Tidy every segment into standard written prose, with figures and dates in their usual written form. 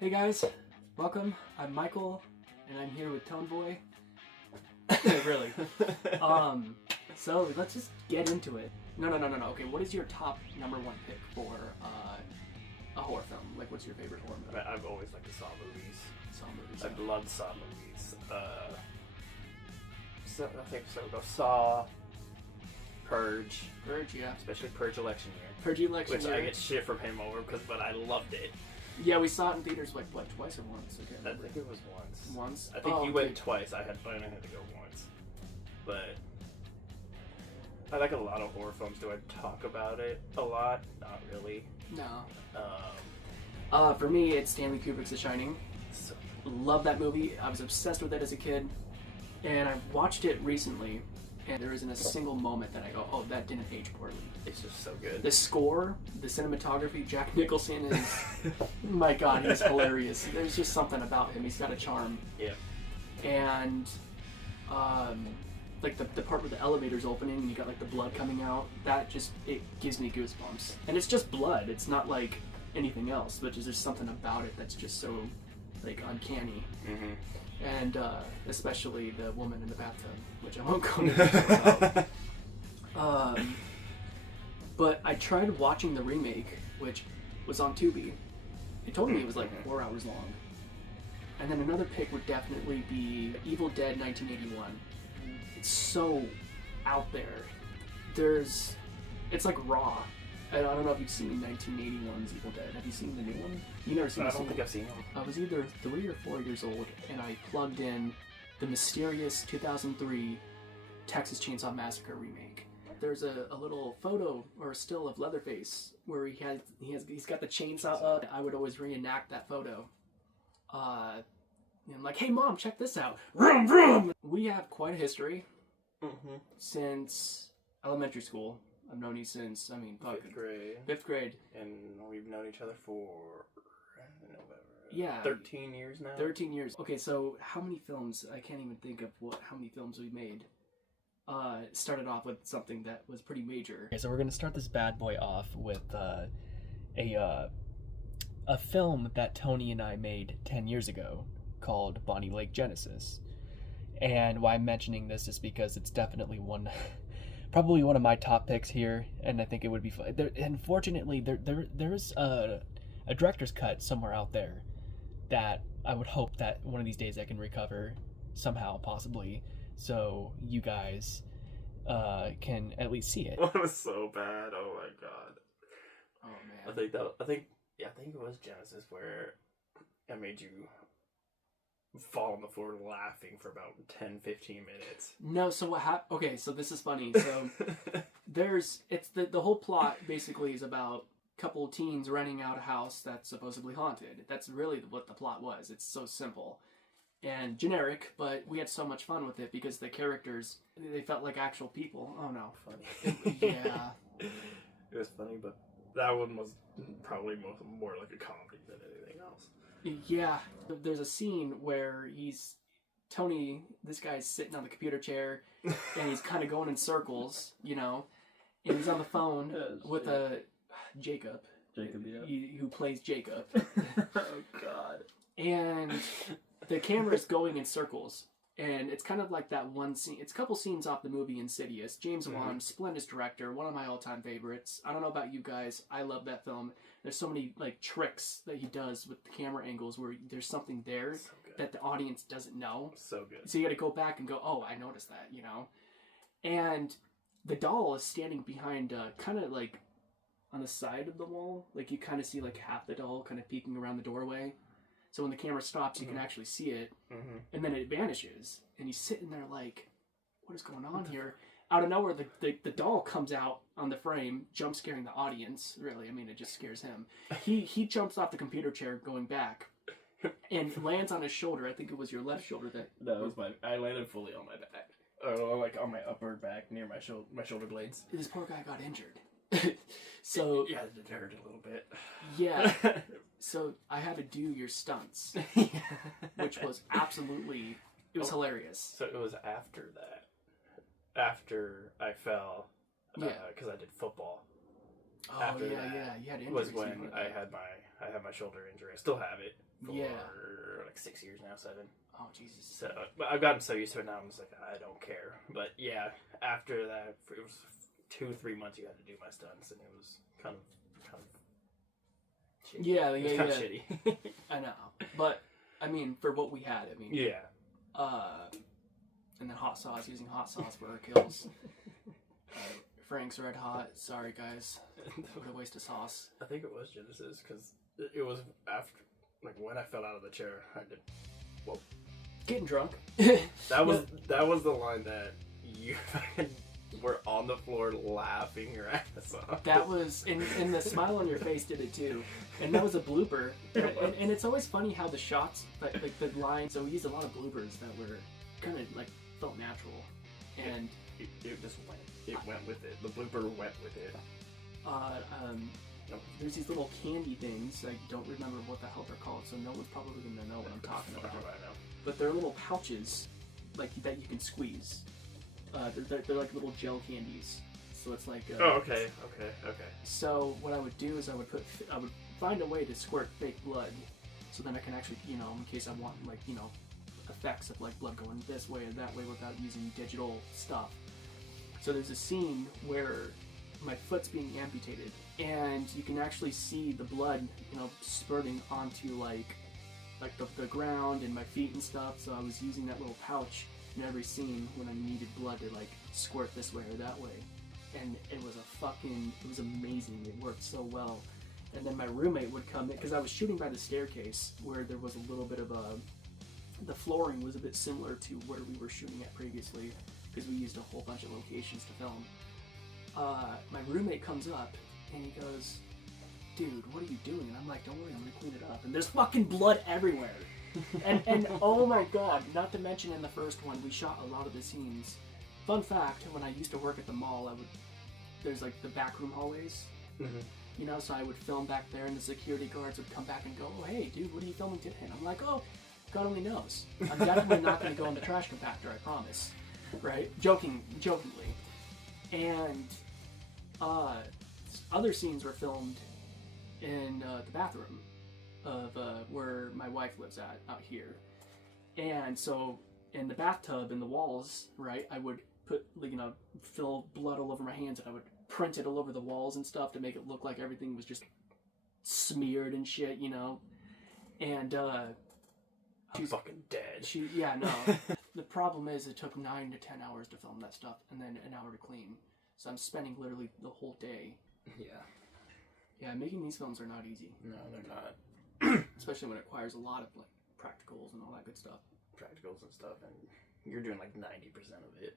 Hey guys, welcome. I'm Michael, and I'm here with Tone Boy. Really. So let's just get into it. No. Okay, what is your top number one pick for a horror film? Like, what's your favorite horror movie? I've always liked the Saw movies. Saw movies. I've loved Saw movies. I think so. Go Saw, Purge, Yeah. especially Purge Election Year, Purge Election which Year. I get shit from him over but I loved it. Yeah, we saw it in theaters like what, twice or once? I can't I remember. think it was once. Once. I think Oh, he okay. went twice. I had to go once, but I like a lot of horror films. Do I talk about it a lot? Not really. No. For me, it's Stanley Kubrick's The Shining. So Love that movie. I was obsessed with it as a kid, and I watched it recently, and there isn't a single moment that I go, oh, that didn't age poorly. it's just so good. The score, the cinematography, Jack Nicholson is, my God, he's hilarious. There's just something about him. He's got a charm. Yeah. And, like the part where the elevator's opening and you got like the blood coming out, that just, it gives me goosebumps. And it's just blood. It's not like anything else, but there's something about it that's just so, like, uncanny. Mm-hmm. And especially the woman in the bathtub, which I won't go into detail about. But I tried watching the remake, which was on Tubi. It told me it was like 4 hours long. And then another pick would definitely be Evil Dead 1981. It's so out there. It's like raw. And I don't know if you've seen 1981's Evil Dead. Have you seen the new one? You never seen I this don't one? think I've seen them. I was either 3 or 4 years old, and I plugged in the mysterious 2003 Texas Chainsaw Massacre remake. There's a little photo or a still of Leatherface where he's got the chainsaw up. I would always reenact that photo. And I'm like, hey mom, check this out. Vroom vroom. We have quite a history since elementary school. I've known you since, Fifth grade. 5th grade. And we've known each other for, I don't know, Yeah. 13 years now? 13 years. Okay, so how many films, I can't even think of how many films we made. Started off with something that was pretty major. Okay, so we're going to start this bad boy off with a film that Tony and I made 10 years ago called Bonnie Lake Genesis. And why I'm mentioning this is because it's definitely probably one of my top picks here, and I think it would be fun. Unfortunately, there's a director's cut somewhere out there that I would hope that one of these days I can recover somehow, possibly, so you guys can at least see it. It was so bad. Oh my god. Oh man. I think it was Genesis where I made you fall on the floor laughing for about 10-15 minutes. No, so what happened? Okay, so this is funny. So the whole plot basically is about a couple of teens renting out a house that's supposedly haunted. That's really what the plot was. It's so simple and generic, but we had so much fun with it because the characters, they felt like actual people. Oh no. Funny. Yeah. It was funny, but that one was probably more like a comedy than anything else. Yeah, there's a scene where Tony, this guy's sitting on the computer chair, and he's kind of going in circles, and he's on the phone with Jacob. Jacob, yeah. Who plays Jacob. Oh, God. And the camera's going in circles, and it's kind of like that one scene. It's a couple scenes off the movie Insidious. James Wan, splendid director, one of my all-time favorites. I don't know about you guys. I love that film. There's so many like tricks that he does with the camera angles where there's something there that the audience doesn't know. So good. So you got to go back and go, oh, I noticed that, And the doll is standing behind, kind of like on the side of the wall. Like you kind of see like half the doll kind of peeking around the doorway. So when the camera stops, you can actually see it. And then it vanishes. And he's sitting there like, what is going on here? Out of nowhere, the doll comes out on the frame, jump scaring the audience. Really, it just scares him. He jumps off the computer chair going back and lands on his shoulder. I think it was your left shoulder that... That was mine. I landed fully on my back. Or like on my upper back near my shoulder blades. This poor guy got injured. So... Yeah, it hurt a little bit. Yeah. So I had to do your stunts, which was absolutely... It was hilarious. So it was after that. After I fell, because I did football. Oh after yeah, that yeah. You had was injuries. when I had my shoulder injury. I still have it for Yeah. like 6 years now, 7. Oh Jesus. So, but I've gotten so used to it now. I'm just like, I don't care. But yeah, after that, it was 2-3 months you had to do my stunts, and it was kind of shitty. Yeah, It was yeah, kind yeah. of shitty. I know, but I mean, for what we had, I mean, Yeah. And then hot sauce, using hot sauce for our kills. Frank's Red Hot. Sorry guys, what a waste of sauce. I think it was Genesis because it was after, like when I fell out of the chair. I did. Well, Getting drunk. that was the line that you were on the floor laughing your ass off. That was, and the smile on your face did it too. And that was a blooper. And it's always funny how the shots, like the lines, so we used a lot of bloopers that were kind of like felt natural. And it just went. It went with it. The blooper went with it. there's these little candy things. I don't remember what the hell they're called, so no one's probably going to know what I'm talking about. But they're little pouches like that you can squeeze. They're like little gel candies. So it's like. Okay. So what I would do is I would find a way to squirt fake blood, so then I can actually, in case I want effects of like blood going this way or that way without using digital stuff. So there's a scene where my foot's being amputated, and you can actually see the blood, spurting onto like the ground and my feet and stuff. So I was using that little pouch in every scene when I needed blood to like squirt this way or that way. And it was amazing. It worked so well. And then my roommate would come in, because I was shooting by the staircase where there was a little bit of the flooring was a bit similar to where we were shooting at previously, because we used a whole bunch of locations to film. My roommate comes up and he goes, "Dude, what are you doing?" And I'm like, "Don't worry, I'm gonna clean it up." And there's fucking blood everywhere. and oh my god, not to mention in the first one, we shot a lot of the scenes. Fun fact, when I used to work at the mall, there's like the backroom hallways. Mm-hmm. So I would film back there, and the security guards would come back and go, "Oh, hey, dude, what are you filming today?" And I'm like, "Oh, God only knows. I'm definitely not going to go in the trash compactor, I promise." Right? Jokingly. And other scenes were filmed in the bathroom of where my wife lives out here. And so in the bathtub, in the walls, right, I would put, fill blood all over my hands, and I would print it all over the walls and stuff to make it look like everything was just smeared and shit, And I'm fucking dead. The problem is it took 9 to 10 hours to film that stuff, and then an hour to clean. So I'm spending literally the whole day. Yeah. Yeah, making these films are not easy. No, they're not. Especially when it requires a lot of practicals and all that good stuff. Practicals and stuff, and you're doing 90% of it.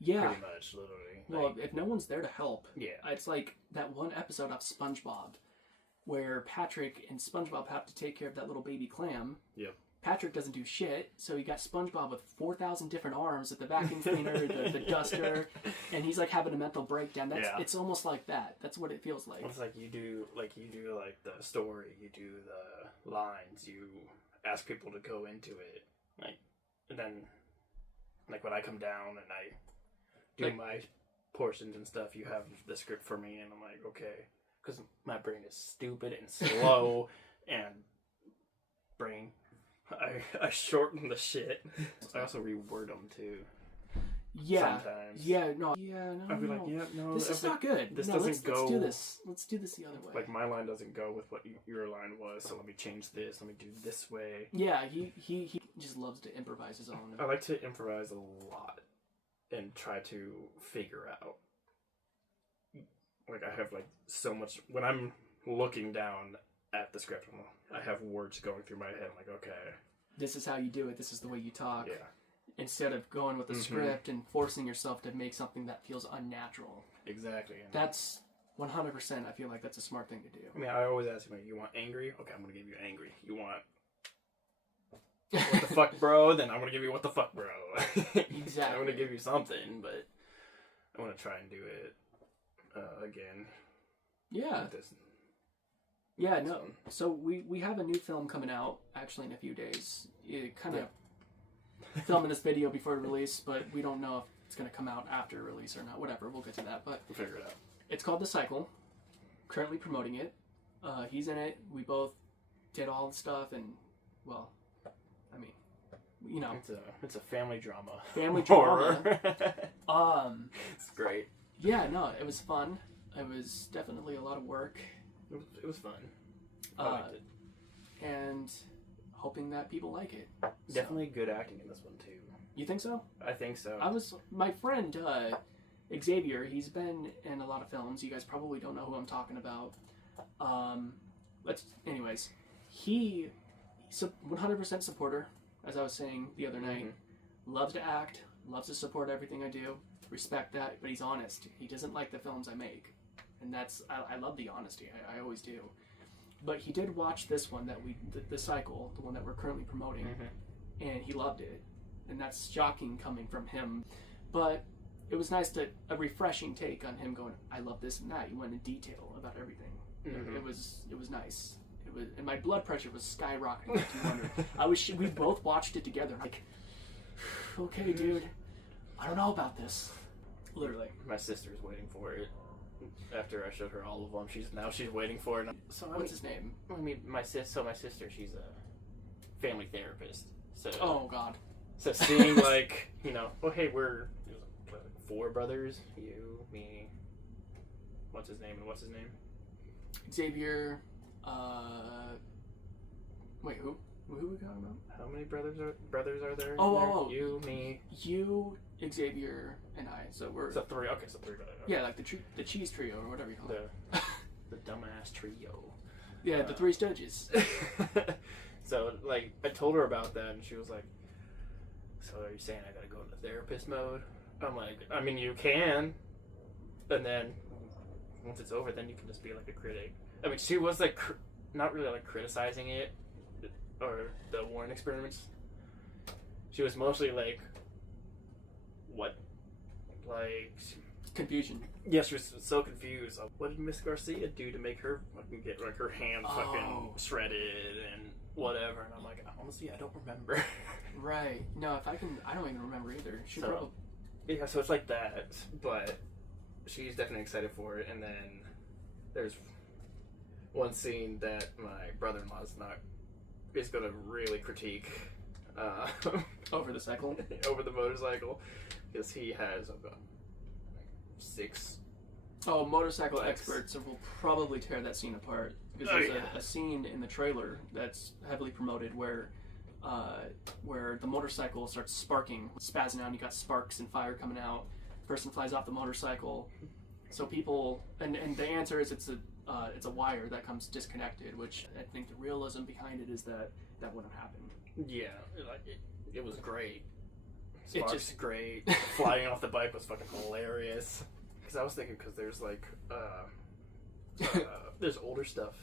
Yeah. Pretty much, literally. Well, if no one's there to help, yeah. It's like that one episode of SpongeBob where Patrick and SpongeBob have to take care of that little baby clam. Yep. Patrick doesn't do shit, so he got SpongeBob with 4,000 different arms with the vacuum cleaner, the duster, and he's having a mental breakdown. It's almost like that. That's what it feels like. It's like you do the story, you do the lines, you ask people to go into it, and then when I come down and I do my portions and stuff, you have the script for me, and I'm like, okay, because my brain is stupid and slow, and I shorten the shit. I also reword them too. Yeah. Sometimes. Yeah. No. Yeah. No. I'd be no. This is not good. This doesn't go. Let's do this. Let's do this the other way. My line doesn't go with what your line was, so let me change this. Let me do this way. Yeah. He just loves to improvise his own. I like to improvise a lot and try to figure out. I have so much when I'm looking down at the script. I have words going through my head. I'm like, okay, this is how you do it. This is the way you talk. Yeah. Instead of going with the script and forcing yourself to make something that feels unnatural. Exactly. That's 100%. I feel like that's a smart thing to do. I mean, I always ask him, you want angry? Okay, I'm gonna give you angry. You want what the fuck, bro? Then I'm gonna give you what the fuck, bro. Exactly. I'm gonna give you something, but I want to try and do it again. Yeah. Yeah, no. So we have a new film coming out actually in a few days. It kind of filming this video before release, but we don't know if it's going to come out after release or not. Whatever, we'll get to that. But we'll figure it out. It's called The Cycle. currently promoting it. He's in it. We both did all the stuff, and well, I mean, you know, it's a family drama. Family drama. It's great. Yeah, no, it was fun. It was definitely a lot of work. It was fun. I liked it. And hoping that people like it. Definitely good acting in this one too. You think so? I think so. My friend Xavier. He's been in a lot of films. You guys probably don't know who I'm talking about. Anyways, he's a 100% supporter, as I was saying the other night. Loves to act, loves to support everything I do. Respect that, but he's honest. He doesn't like the films I make, and I love the honesty. I always do. But he did watch this one the cycle, the one that we're currently promoting, and he loved it, and that's shocking coming from him. But it was nice a refreshing take on him going, I love this and that. He went in detail about everything. It was nice. And my blood pressure was skyrocketing to 200. We both watched it together. Like, okay, dude, I don't know about this. Literally, my sister's waiting for it. After I showed her all of them, she's waiting for it. So what's his name? I mean, my sister, she's a family therapist. So oh god. So seeing like well, hey, we're 4 brothers, you, me. What's his name? Xavier. Wait, who? Who are we talking about? How many brothers are there? Oh, you, me, you, Xavier, and I. So we're 3. Okay, so 3 brothers. Okay. Yeah, like the cheese trio or whatever you call it. The dumbass trio. Yeah, the 3 Stooges. So like I told her about that, and she was like, "So are you saying I gotta go into therapist mode?" I'm like, "I mean, you can, and then once it's over, then you can just be like a critic." I mean, she was like not really like criticizing it or the Warren experiments. She was mostly like, what? Like confusion. Yeah, she was so confused. What did Miss Garcia do to make her fucking get like her hand fucking shredded and whatever? And I'm like, honestly, I don't remember. Right. No, I don't even remember either. Yeah, so it's like that, but she's definitely excited for it. And then there's one scene that my brother-in-law is gonna really critique over the cycle, over the motorcycle, because he has about 6. Oh, motorcycle experts will probably tear that scene apart, because there's a scene in the trailer that's heavily promoted where the motorcycle starts sparking, spazzing out, and you got sparks and fire coming out. Person flies off the motorcycle. So people, and the answer is it's a wire that comes disconnected, which I think the realism behind it is that wouldn't happen. Yeah, it was great. Sparks great. Flying off the bike was fucking hilarious. Because I was thinking, because there's like there's older stuff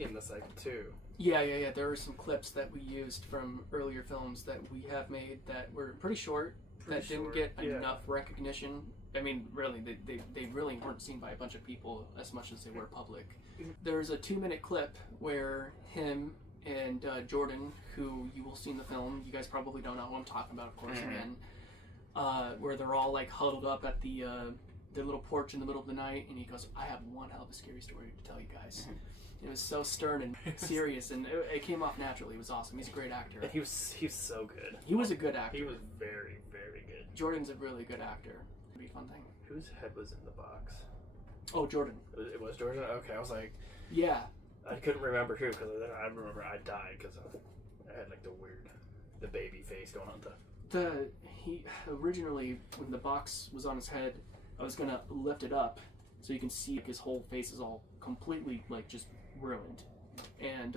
in the cycle too. Yeah. There were some clips that we used from earlier films that we have made that were pretty short, didn't get enough recognition. I mean, really, they really weren't seen by a bunch of people as much as they were public. There's a 2-minute clip where him and Jordan, who you will see in the film, you guys probably don't know who I'm talking about, of course, again, where they're all like huddled up at the little porch in the middle of the night, and he goes, I have one hell of a scary story to tell you guys. It was so stern and serious, and it came off naturally. It was awesome. He's a great actor. And he was so good. He was a good actor. He was very, very good. Jordan's a really good actor. It'd be a fun thing. Whose head was in the box? Oh, Jordan. It was Jordan? Okay, I was like... Yeah. I couldn't remember who, because I remember I died because I had like the baby face going on. He originally, when the box was on his head, I was gonna lift it up so you can see his whole face is all completely like just ruined. And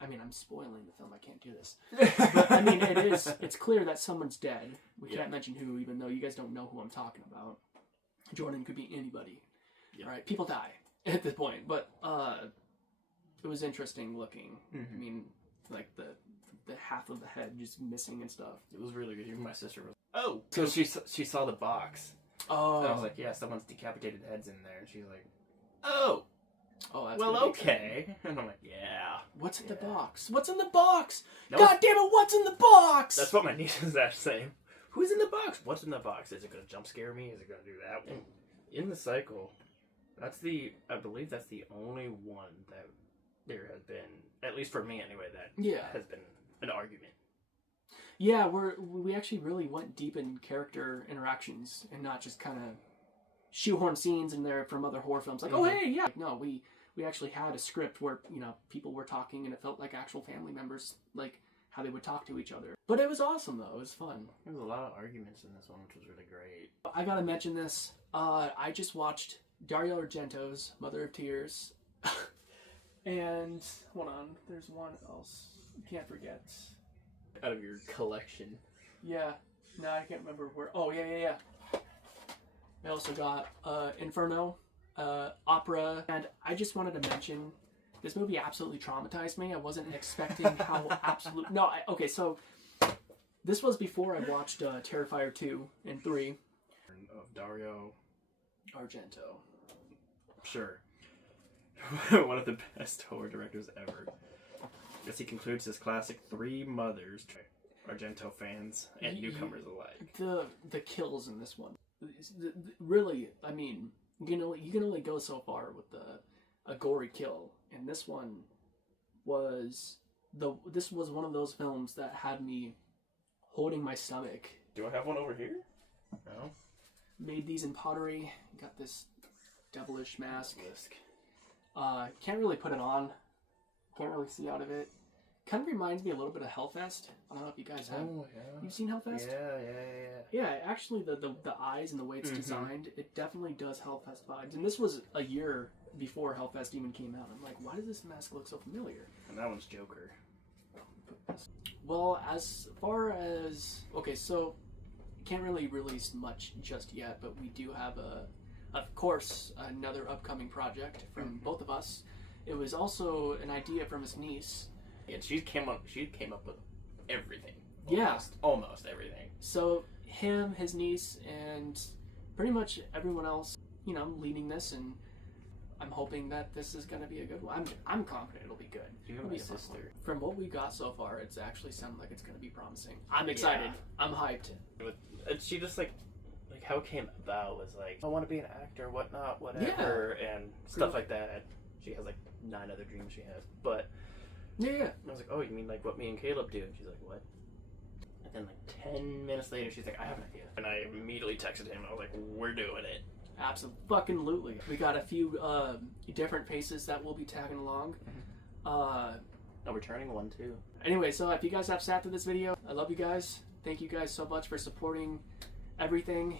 I mean, I'm spoiling the film. I can't do this. But I mean, it's clear that someone's dead. We can't mention who, even though you guys don't know who I'm talking about. Jordan could be anybody. Yeah. Right? People die at this point, but it was interesting looking. I mean, like the half of the head just missing and stuff. It was really good. Even my sister was. Oh, so she saw the box. Oh, and I was like, yeah, someone's decapitated heads in there, and she's like, oh, that's well, okay. And I'm like, yeah. What's in the box? What's in the box? No. God damn it! What's in the box? That's what my niece is actually saying. Who's in the box? What's in the box? Is it gonna jump scare me? Is it gonna do that? In the cycle, I believe that's the only one that there has been, at least for me anyway, that has been an argument. Yeah, we actually really went deep in character interactions and not just kind of shoehorn scenes in there from other horror films. Like, oh hey, yeah. Like, no, we actually had a script where, you know, people were talking and it felt like actual family members, like how they would talk to each other. But it was awesome though. It was fun. There was a lot of arguments in this one, which was really great. I gotta mention this. I just watched Dario Argento's Mother of Tears. And hold on, there's one else. Can't forget. Out of your collection. Yeah. No, I can't remember where. Oh, yeah. I also got Inferno, Opera, and I just wanted to mention this movie absolutely traumatized me. I wasn't expecting how absolute. No, okay, so this was before I watched Terrifier 2 and 3 of Dario Argento. Sure. One of the best horror directors ever. As he concludes his classic Three Mothers, Argento fans and newcomers alike. The kills in this one, really, I mean, you can only go so far with a gory kill, and this one was one of those films that had me holding my stomach. Do I have one over here? No. Made these in pottery. Got this devilish mask. Can't really put it on. Can't really see out of it. Kind of reminds me a little bit of Hellfest. I don't know if you guys have. Oh, yeah. You've seen Hellfest? Yeah. Yeah, actually, the eyes and the way it's designed, it definitely does Hellfest vibes. And this was a year before Hellfest even came out. I'm like, why does this mask look so familiar? And that one's Joker. Well, as far as... Okay, so can't really release much just yet, but we do have, of course, another upcoming project from both of us. It was also an idea from his niece. And she came up with everything. Almost everything. So him, his niece, and pretty much everyone else, you know, leading this, and I'm hoping that this is going to be a good one. I'm confident it'll be good. You and my sister. From what we got so far, it's actually sounded like it's going to be promising. I'm excited. Yeah. I'm hyped. She just like how it came about was like, I want to be an actor, whatnot, whatever, and stuff like that. She has like 9 other dreams she has, but yeah. I was like, oh, you mean like what me and Caleb do? And she's like, what? And then like 10 minutes later, she's like, I have an idea. And I immediately texted him. I was like, we're doing it. Absolutely. We got a few different faces that will be tagging along. We're turning one too. Anyway, so if you guys have sat through this video, I love you guys. Thank you guys so much for supporting everything.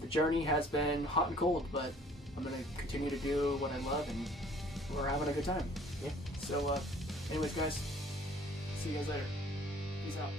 The journey has been hot and cold, but I'm going to continue to do what I love, and we're having a good time. Yeah. So, anyways, guys, see you guys later. Peace out.